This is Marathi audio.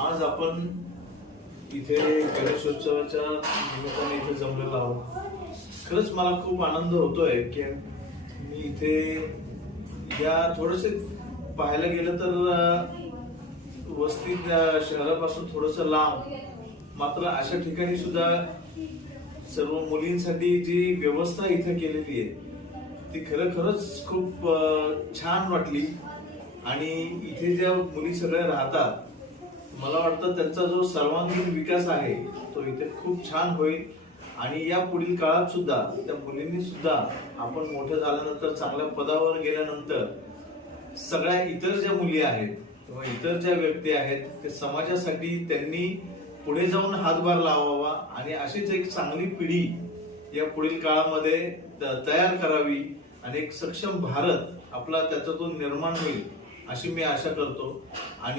आज आपण इथे गणेशोत्सवाच्या निमित्ताने इथे जमलेलो आहोत. खरंच मला खूप आनंद होतोय की मी इथे या थोडेसे पाहायला गेलं तर वस्तीत शहरापासून थोडस लांब, मात्र अशा ठिकाणी सुद्धा सर्व मुलींसाठी जी व्यवस्था इथे केलेली आहे ती खरंच खूप छान वाटली. आणि इथे ज्या मुली सगळ्या राहतात, मला वाटतं त्यांचा जो सर्वांगीण विकास आहे तो इथे खूप छान होईल. आणि या पुढील काळात सुद्धा त्या मुलींनी सुद्धा आपण मोठं झाल्यानंतर चांगल्या पदावर गेल्यानंतर सगळ्या इतर ज्या मुली आहेत किंवा इतर ज्या व्यक्ती आहेत ते समाजासाठी त्यांनी पुढे जाऊन हातभार लावावा आणि अशीच एक चांगली पिढी या पुढील काळामध्ये तयार करावी आणि एक सक्षम भारत आपला त्याच्यातून निर्माण होईल अशी मी आशा करतो. आणि